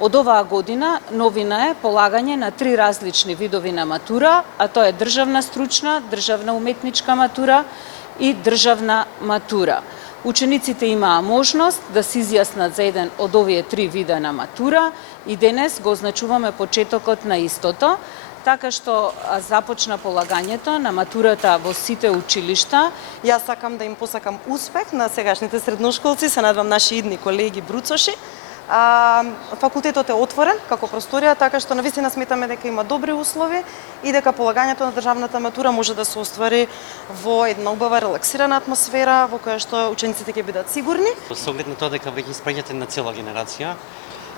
Од оваа година новина е полагање на 3 различни видови на матура, а тоа е државна стручна, државна уметничка матура и државна матура. Учениците имаа можност да се изјаснат за еден од овие 3 вида на матура и денес го означуваме почетокот на истото, така што започна полагањето на матурата во сите училишта. Јас сакам да им посакам успех на сегашните средношколци, се надевам наши идни колеги бруцоши. Факултетот е отворен како просторија, така што навистина сметаме дека има добри услови и дека полагањето на државната матура може да се оствари во една убава релаксирана атмосфера во која што учениците ќе бидат сигурни. Со оглед на тоа дека веќе испраќате на цела генерација,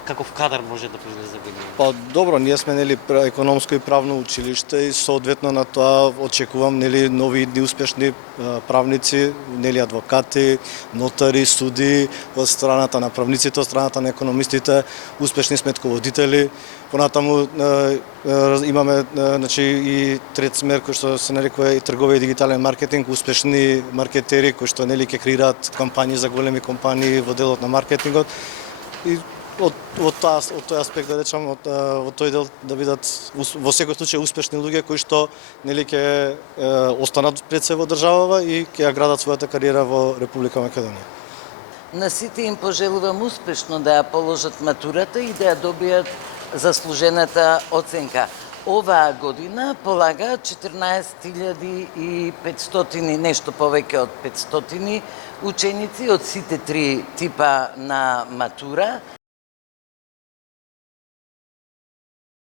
каков кадар може да произлезе во нив? Па добро, ние сме економско и правно училиште и соодветно на тоа очекувам нови идни успешни правници, адвокати, нотари, суди, од страната на правниците, од страната на економистите, успешни сметководители. Понатаму имаме и трет смер кој што се нарекува и трговија и дигитален маркетинг, успешни маркетери кои што ќе креираат кампањи за големи компании во делот на маркетингот. И од тој аспект да речам, во тој дел да бидат во секој случај успешни луѓе кои што ќе останат пред се во државава и ќе ја градат својата кариера во Република Македонија. На сите им пожелувам успешно да ја положат матурата и да ја добијат заслужената оценка. Оваа година полагаат 14.500, нешто повеќе од 500 ученици од сите 3 типа на матура.